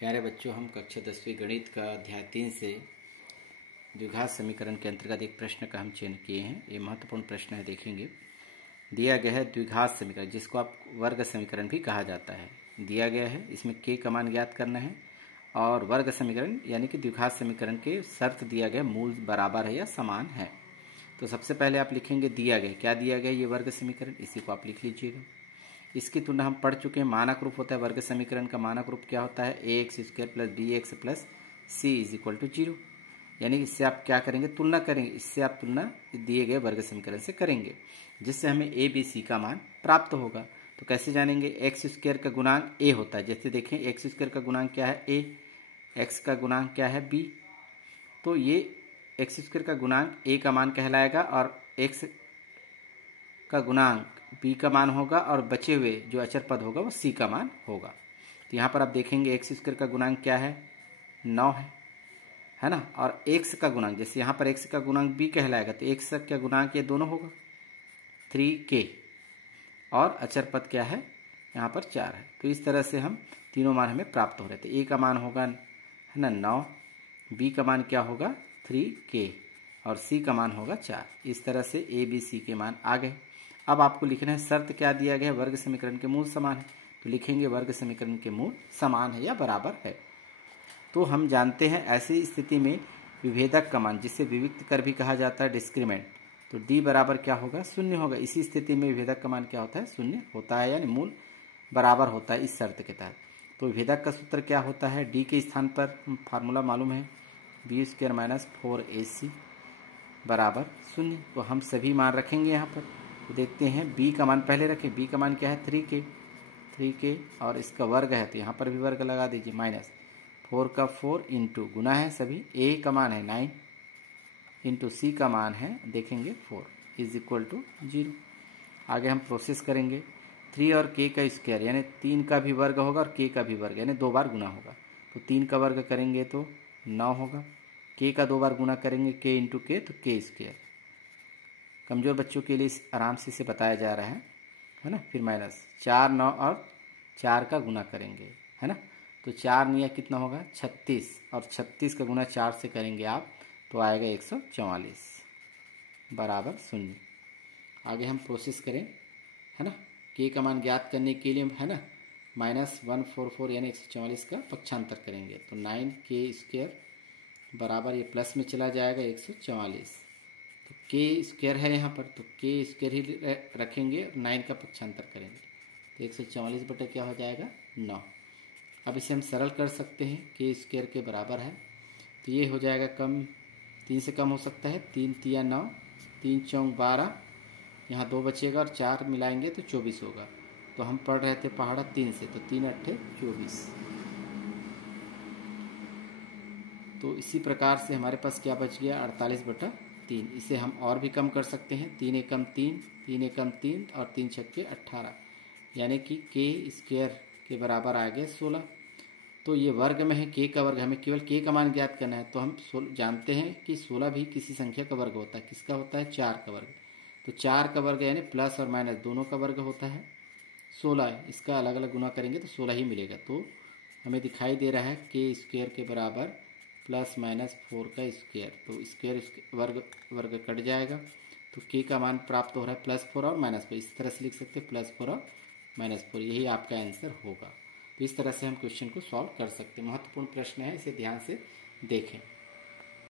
प्यारे बच्चों, हम कक्षा 10वीं गणित का अध्याय 3 से द्विघात समीकरण के अंतर्गत एक प्रश्न का हम चयन किए हैं। ये महत्वपूर्ण प्रश्न है, देखेंगे। दिया गया है द्विघात समीकरण, जिसको आप वर्ग समीकरण भी कहा जाता है। दिया गया है, इसमें के का मान ज्ञात करना है और वर्ग समीकरण यानी कि द्विघात समीकरण के शर्त दिया गया मूल बराबर है या समान है। तो सबसे पहले आप लिखेंगे दिया गया, क्या दिया गया, ये वर्ग समीकरण, इसी को आप लिख लीजिएगा। इसकी तुलना हम पढ़ चुके हैं, मानक रूप होता है वर्ग समीकरण का। मानक रूप क्या होता है, a x square plus b x plus c is equal to 0। यानी इससे आप क्या करेंगे, तुलना करेंगे। इससे आप तुलना दिए गए वर्ग समीकरण से करेंगे, जिससे हमें ए बी सी का मान प्राप्त होगा। तो कैसे जानेंगे, एक्स स्क्वायर का गुणांक ए होता है। जैसे देखें, एक्स स्क्वायर का गुणांक क्या है, ए, एक्स का गुणांक क्या है, बी। तो ये एक्स स्क्वायर का गुणांक ए का मान कहलाएगा और एक्स का गुणांक बी का मान होगा और बचे हुए जो अचर पद होगा वो सी का मान होगा। तो यहाँ पर आप देखेंगे एक्स स्क्वायर का गुणांक क्या है, 9 है ना। और एक्स का गुणांक, जैसे यहाँ पर एक्स का गुणांक बी कहलाएगा, तो एक्स का गुणांक ये दोनों होगा 3k और अचर पद क्या है, यहाँ पर 4 है। तो इस तरह से हम तीनों मान हमें प्राप्त हो रहे थे। ए का मान होगा है ना 9, बी का मान क्या होगा 3k और सी का मान होगा 4। इस तरह से ए बी सी के मान आ गए। अब आपको लिखना है शर्त क्या दिया गया है, वर्ग समीकरण के मूल समान है। तो लिखेंगे वर्ग समीकरण के मूल समान है या बराबर है। तो हम जानते हैं ऐसी स्थिति में विभेदक का मान, जिसे विविक्त कर भी कहा जाता है, डिस्क्रिमिनेंट, तो डी बराबर क्या होगा, 0 होगा। इसी स्थिति में विभेदक का मान क्या होता है, 0 होता है, यानी मूल बराबर होता है इस शर्त के तहत। तो विभेदक का सूत्र क्या होता है, डी के स्थान पर फार्मूला मालूम है, बी स्क्वायर माइनस 4ac बराबर 0। तो हम सभी मान रखेंगे यहाँ पर। तो देखते हैं, बी का मान पहले रखें। बी का मान क्या है 3k और इसका वर्ग है, तो यहाँ पर भी वर्ग लगा दीजिए, माइनस 4 का 4 इंटू गुना है सभी, ए का मान है 9 इंटू सी का मान है देखेंगे 4 इज इक्वल टू 0। आगे हम प्रोसेस करेंगे, 3 और k का स्क्वायर यानी 3 का भी वर्ग होगा और k का भी वर्ग, यानी 2 बार गुना होगा। तो 3 का वर्ग करेंगे तो 9 होगा, k का 2 बार गुना करेंगे k इंटू के, तो k स्क्वायर। कमज़ोर बच्चों के लिए आराम से इसे बताया जा रहा है ना। फिर माइनस 4, 9 और 4 का गुना करेंगे, है ना। तो 4 निया कितना होगा 36 और 36 का गुना 4 से करेंगे आप, तो आएगा 144 बराबर 0। आगे हम प्रोसेस करें, है ना। के का मान ज्ञात करने के लिए, है ना, -144 यानी 144 का पक्षांतर करेंगे। तो 9k स्क्वायर बराबर, ये प्लस में चला जाएगा 144। तो के स्क्वायर है यहाँ पर, तो के स्क्वायर ही रखेंगे, 9 का पक्षांतर करेंगे, तो 144 बटे क्या हो जाएगा 9। अब इसे हम सरल कर सकते हैं, के स्क्वायर के बराबर है, तो ये हो जाएगा कम, 3 से कम हो सकता है, 3 तिया 9, 3 चौक 12, यहाँ 2 बचेगा और 4 मिलाएंगे तो 24 होगा। तो हम पढ़ रहे थे पहाड़ा 3 से, तो 3 अट्ठे 24। तो इसी प्रकार से हमारे पास क्या बच गया 48/3। इसे हम और भी कम कर सकते हैं, 3 एकम 3, 3 एकम 3 और 3 छक्के 18, यानी कि के स्क्वायर के बराबर आ गया 16। तो ये वर्ग में है, के का वर्ग, हमें केवल के का मान ज्ञात करना है। तो हम जानते हैं कि 16 भी किसी संख्या का वर्ग होता है। किसका होता है, 4 का वर्ग। तो 4 का वर्ग यानी प्लस और माइनस दोनों का वर्ग होता है 16। इसका अलग अलग गुना करेंगे तो 16 ही मिलेगा। तो हमें दिखाई दे रहा है के स्क्वायर के बराबर प्लस माइनस 4 का स्क्वायर। तो स्क्वायर वर्ग कट जाएगा, तो के का मान प्राप्त हो रहा है +4 और -4। इस तरह से लिख सकते हैं +4 और -4, यही आपका आंसर होगा। तो इस तरह से हम क्वेश्चन को सॉल्व कर सकते हैं। महत्वपूर्ण प्रश्न है, इसे ध्यान से देखें।